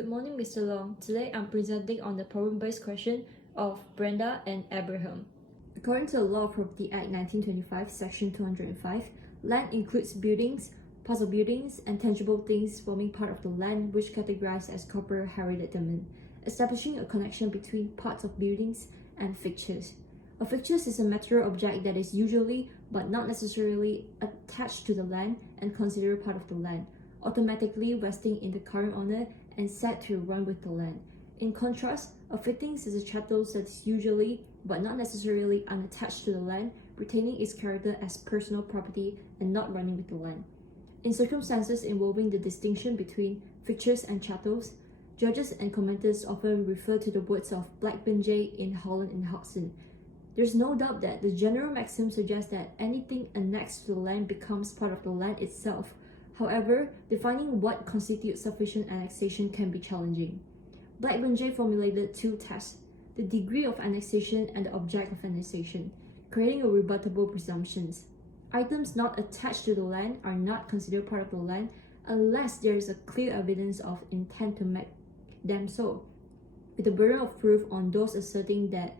Good morning, Mr. Long. Today I'm presenting on the problem-based question of Brenda and Abraham. According to the Law of Property Act 1925, Section 205, land includes buildings, parts of buildings, and tangible things forming part of the land which categorized as corporeal heritage domain, establishing a connection between parts of buildings and fixtures. A fixture is a material object that is usually, but not necessarily, attached to the land and considered part of the land, automatically vesting in the current owner and set to run with the land. In contrast, a fittings is a chattel that is usually, but not necessarily, unattached to the land, retaining its character as personal property and not running with the land. In circumstances involving the distinction between fixtures and chattels, judges and commenters often refer to the words of Blackburn J. in Holland and Hodgson. There's no doubt that the general maxim suggests that anything annexed to the land becomes part of the land itself. However, defining what constitutes sufficient annexation can be challenging. Blackburn J. formulated two tests: the degree of annexation and the object of annexation, creating a rebuttable presumptions. Items not attached to the land are not considered part of the land unless there is a clear evidence of intent to make them so, with the burden of proof on those asserting that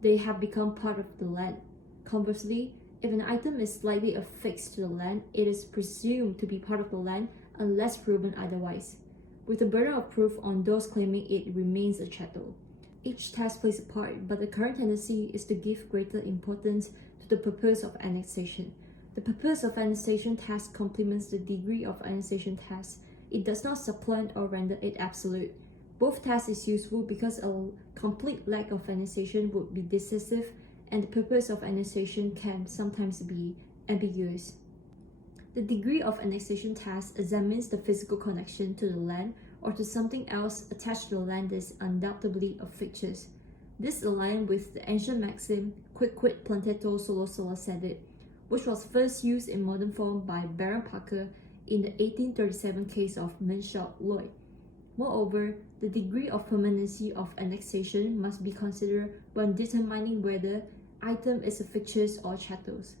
they have become part of the land. Conversely, if an item is slightly affixed to the land, it is presumed to be part of the land unless proven otherwise, with the burden of proof on those claiming it remains a chattel. Each test plays a part, but the current tendency is to give greater importance to the purpose of annexation. The purpose of annexation test complements the degree of annexation test. It does not supplant or render it absolute. Both tests is useful because a complete lack of annexation would be decisive, and the purpose of annexation can sometimes be ambiguous. The degree of annexation test examines the physical connection to the land or to something else attached to the land that is undoubtedly of fixtures. This aligns with the ancient maxim, quicquid planteto solo sola sedit, which was first used in modern form by Baron Parker in the 1837 case of Menshock Lloyd. Moreover, the degree of permanency of annexation must be considered when determining whether item is a fixtures or chattels.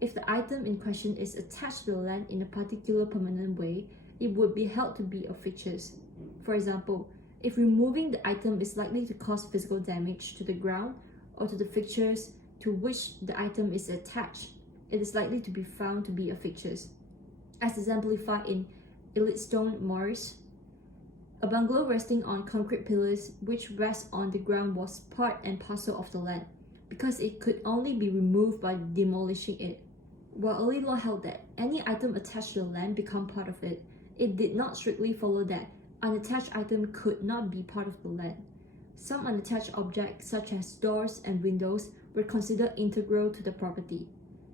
If the item in question is attached to the land in a particular permanent way, it would be held to be a fixtures. For example, if removing the item is likely to cause physical damage to the ground or to the fixtures to which the item is attached, it is likely to be found to be a fixtures. As exemplified in Elitstone Morris, a bungalow resting on concrete pillars which rest on the ground was part and parcel of the land, because it could only be removed by demolishing it. While early law held that any item attached to the land become part of it, it did not strictly follow that unattached item could not be part of the land. Some unattached objects, such as doors and windows, were considered integral to the property.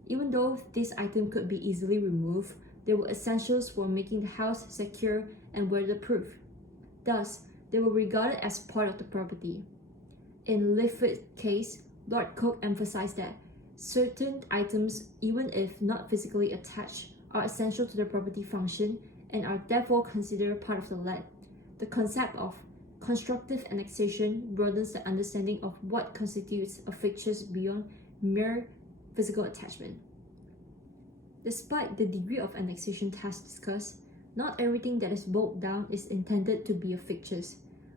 Even though this item could be easily removed, they were essentials for making the house secure and weatherproof. Thus, they were regarded as part of the property. In Lifford's case, Lord Coke emphasized that certain items, even if not physically attached, are essential to the property function and are therefore considered part of the land. The concept of constructive annexation broadens the understanding of what constitutes a fixtures beyond mere physical attachment. Despite the degree of annexation test discussed, not everything that is bolted down is intended to be a fixtures.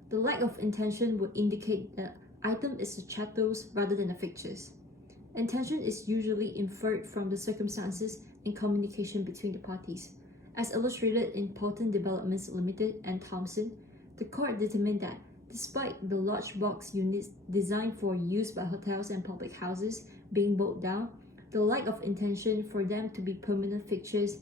The lack of intention would indicate the item is a chattels rather than a fixtures. Intention is usually inferred from the circumstances and communication between the parties. As illustrated in Poulton Developments Limited and Thompson, the court determined that despite the large box units designed for use by hotels and public houses being bolted down, the lack of intention for them to be permanent fixtures,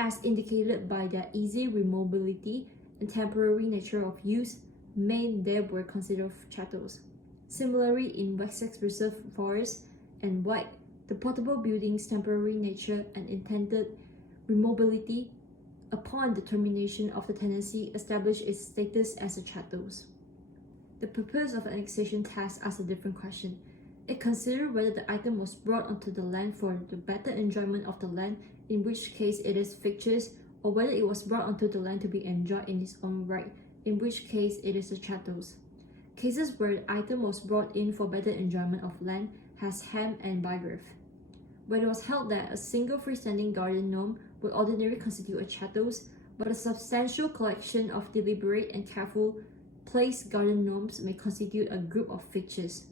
as indicated by their easy removability and temporary nature of use, meant they were considered chattels. Similarly, in Wessex Reserve Forest and White, the portable building's temporary nature and intended removability upon the termination of the tenancy established its status as a chattels. The purpose of annexation test asks a different question. It considers whether the item was brought onto the land for the better enjoyment of the land, in which case it is fixtures, or whether it was brought onto the land to be enjoyed in its own right, in which case it is a chattels. Cases where the item was brought in for better enjoyment of land has Ham and Bygrave. When it was held that a single freestanding garden gnome would ordinarily constitute a chattels, but a substantial collection of deliberate and careful placed garden gnomes may constitute a group of fixtures.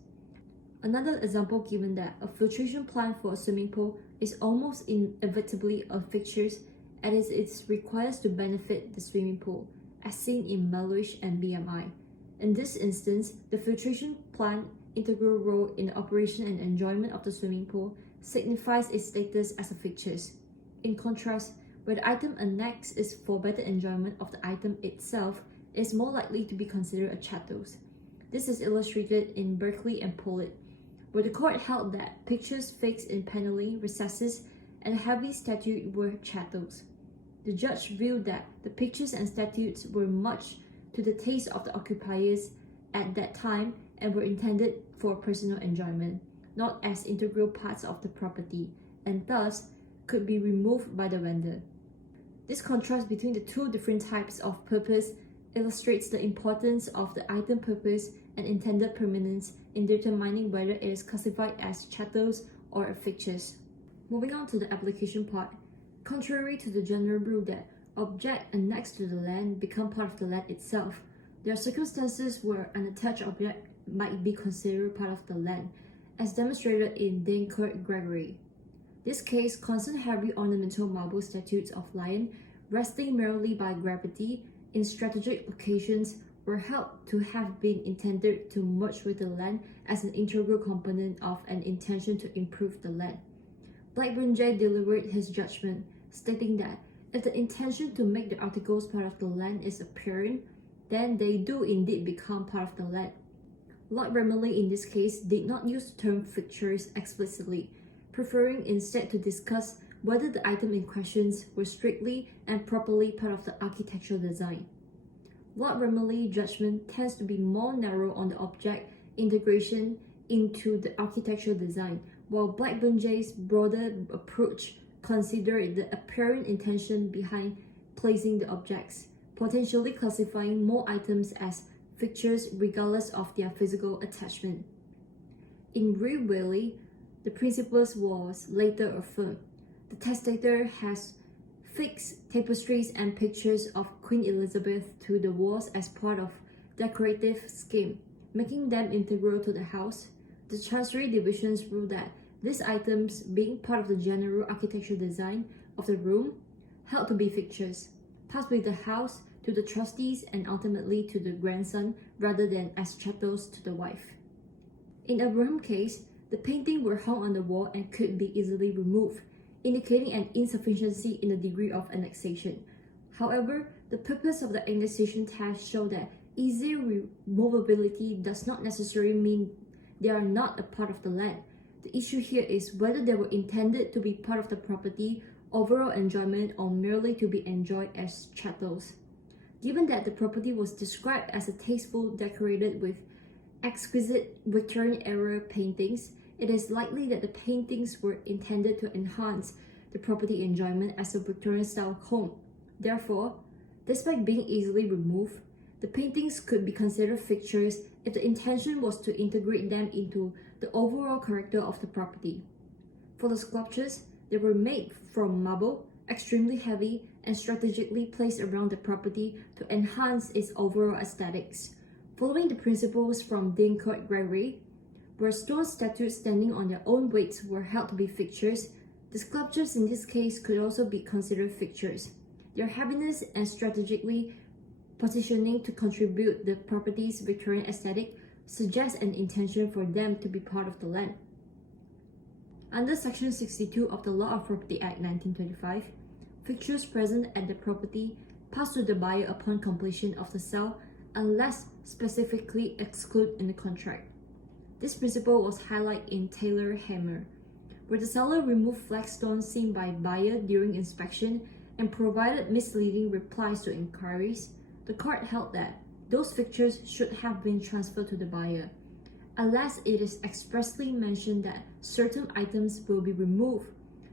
Another example given that a filtration plant for a swimming pool is almost inevitably a fixture as it requires to benefit the swimming pool, as seen in Mellish and BMI. In this instance, the filtration plant integral role in the operation and enjoyment of the swimming pool signifies its status as a fixture. In contrast, where the item annexed is for better enjoyment of the item itself, it is more likely to be considered a chattels. This is illustrated in Berkeley and Pollitt, where the court held that pictures fixed in paneling, recesses, and heavy statue were chattels. The judge viewed that the pictures and statues were much to the taste of the occupiers at that time and were intended for personal enjoyment, not as integral parts of the property, and thus could be removed by the vendor. This contrast between the two different types of purpose illustrates the importance of the item purpose and intended permanence in determining whether it is classified as chattels or a fixtures. Moving on to the application part, contrary to the general rule that objects annexed to the land become part of the land itself, there are circumstances where an attached object might be considered part of the land, as demonstrated in Dankert Gregory. This case concerned heavy ornamental marble statues of lion resting merely by gravity in strategic locations were held to have been intended to merge with the land as an integral component of an intention to improve the land. Blackburn J. delivered his judgment, stating that if the intention to make the articles part of the land is apparent, then they do indeed become part of the land. Lord Remley in this case did not use the term fixtures explicitly, preferring instead to discuss whether the item in questions were strictly and properly part of the architectural design. Lord Remley's judgment tends to be more narrow on the object integration into the architectural design, while Blackburn J's broader approach considered the apparent intention behind placing the objects, potentially classifying more items as fixtures regardless of their physical attachment. In Re Wiley, the principle was later affirmed. The testator has fixed tapestries and pictures of Queen Elizabeth to the walls as part of decorative scheme, making them integral to the house. The Chancery Divisions ruled that these items, being part of the general architectural design of the room, held to be fixtures, passed with the house to the trustees and ultimately to the grandson rather than as chattels to the wife. In Abraham's case, the paintings were hung on the wall and could be easily removed, indicating an insufficiency in the degree of annexation. However, the purpose of the annexation test showed that easy removability does not necessarily mean they are not a part of the land. The issue here is whether they were intended to be part of the property, overall enjoyment, or merely to be enjoyed as chattels. Given that the property was described as a tasteful decorated with exquisite Victorian-era paintings, it is likely that the paintings were intended to enhance the property enjoyment as a Victorian-style home. Therefore, despite being easily removed, the paintings could be considered fixtures if the intention was to integrate them into the overall character of the property. For the sculptures, they were made from marble, extremely heavy, and strategically placed around the property to enhance its overall aesthetics. Following the principles from Dankert Gregory, where stone statues standing on their own weights were held to be fixtures, the sculptures in this case could also be considered fixtures. Their heaviness and strategically positioning to contribute the property's Victorian aesthetic suggests an intention for them to be part of the land. Under Section 62 of the Law of Property Act 1925, fixtures present at the property pass to the buyer upon completion of the sale unless specifically excluded in the contract. This principle was highlighted in Taylor Hammer, where the seller removed flagstones seen by buyer during inspection and provided misleading replies to inquiries. The court held that those fixtures should have been transferred to the buyer, unless it is expressly mentioned that certain items will be removed.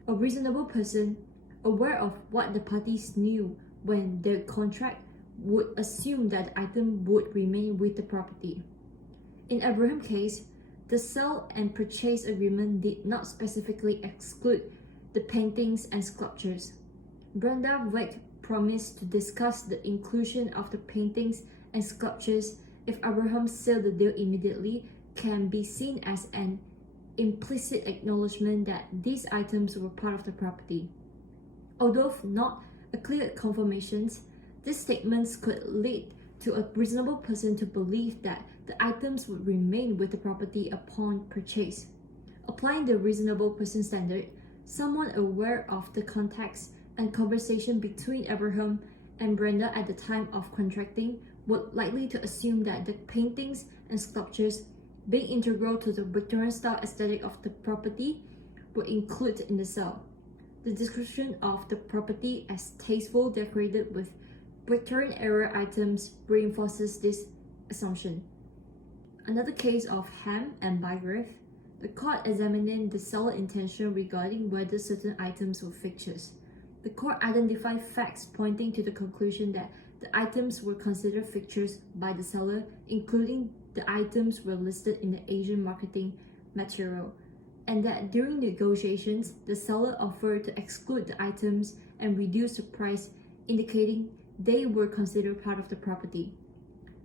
A reasonable person, aware of what the parties knew when their contract, would assume that the item would remain with the property. In Abraham's case, the sale and purchase agreement did not specifically exclude the paintings and sculptures. Brenda Weck promised to discuss the inclusion of the paintings and sculptures if Abraham sealed the deal immediately can be seen as an implicit acknowledgement that these items were part of the property. Although not a clear confirmation, these statements could lead to a reasonable person to believe that the items would remain with the property upon purchase. Applying the reasonable person standard, someone aware of the context and conversation between Abraham and Brenda at the time of contracting would likely to assume that the paintings and sculptures, being integral to the Victorian style aesthetic of the property, were included in the sale. The description of the property as tasteful, decorated with Victorian era items reinforces this assumption. Another case of ham and Bygrave, the court examining the seller's intention regarding whether certain items were fixtures. The court identified facts pointing to the conclusion that the items were considered fixtures by the seller, including the items were listed in the Asian marketing material, and that during negotiations, the seller offered to exclude the items and reduce the price, indicating they were considered part of the property.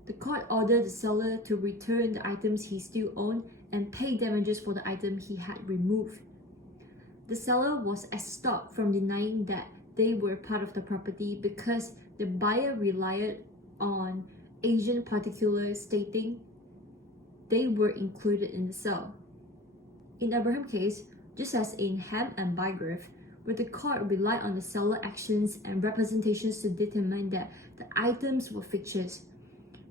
The court ordered the seller to return the items he still owned and pay damages for the item he had removed. The seller was stopped from denying that they were part of the property because the buyer relied on Asian particulars stating they were included in the sale. In Abraham's case, just as in Ham and Bygrave, where the court relied on the seller actions and representations to determine that the items were fixtures,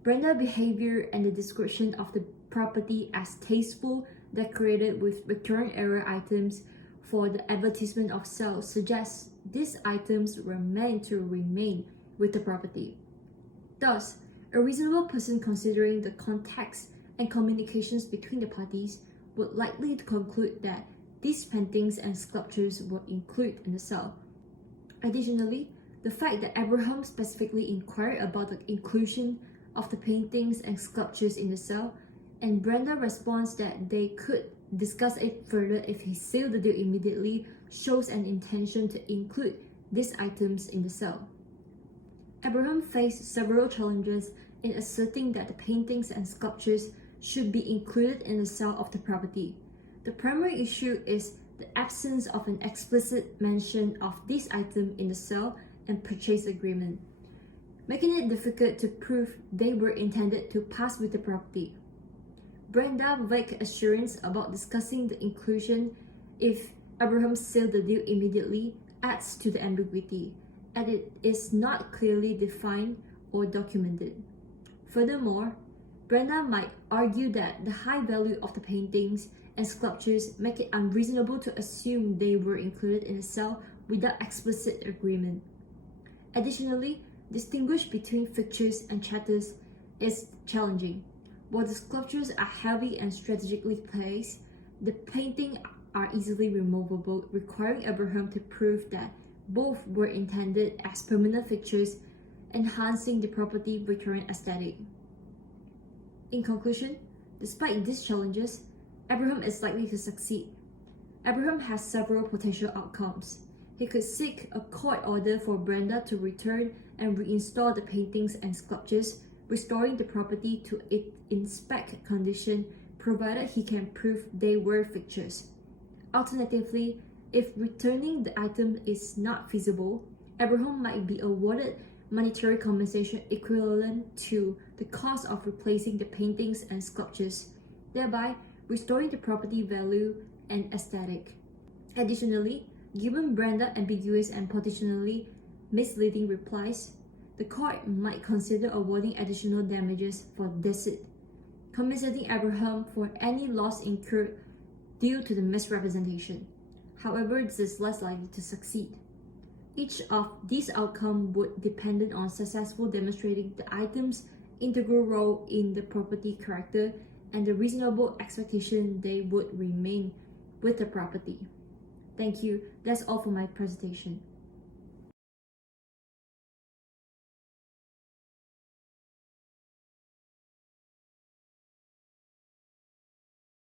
Brenda's behavior and the description of the property as tasteful, decorated with Victorian-era items for the advertisement of sale suggests these items were meant to remain with the property. Thus, a reasonable person considering the context and communications between the parties would likely conclude that these paintings and sculptures were included in the sale. Additionally, the fact that Abraham specifically inquired about the inclusion of the paintings and sculptures in the sale, and Brenda's response that they could discuss it further if he sealed the deal immediately, shows an intention to include these items in the sale. Abraham faced several challenges in asserting that the paintings and sculptures should be included in the sale of the property. The primary issue is the absence of an explicit mention of this item in the sale and purchase agreement, making it difficult to prove they were intended to pass with the property. Brenda's vague assurance about discussing the inclusion if Abraham sealed the deal immediately adds to the ambiguity, and it is not clearly defined or documented. Furthermore, Brenda might argue that the high value of the paintings and sculptures make it unreasonable to assume they were included in the sale without explicit agreement. Additionally, distinguish between fixtures and chattels is challenging. While the sculptures are heavy and strategically placed, the paintings are easily removable, requiring Abraham to prove that both were intended as permanent fixtures, enhancing the property's Victorian aesthetic. In conclusion, despite these challenges, Abraham is likely to succeed. Abraham has several potential outcomes. He could seek a court order for Brenda to return and reinstall the paintings and sculptures, restoring the property to its inspect condition, provided he can prove they were fixtures. Alternatively, if returning the item is not feasible, Abraham might be awarded monetary compensation equivalent to the cost of replacing the paintings and sculptures, thereby restoring the property value and aesthetic. Additionally, given Brenda's ambiguous and potentially misleading replies, the court might consider awarding additional damages for deceit, compensating Abraham for any loss incurred due to the misrepresentation. However, this is less likely to succeed. Each of these outcomes would depend on successful demonstrating the item's integral role in the property character and the reasonable expectation they would remain with the property. Thank you. That's all for my presentation.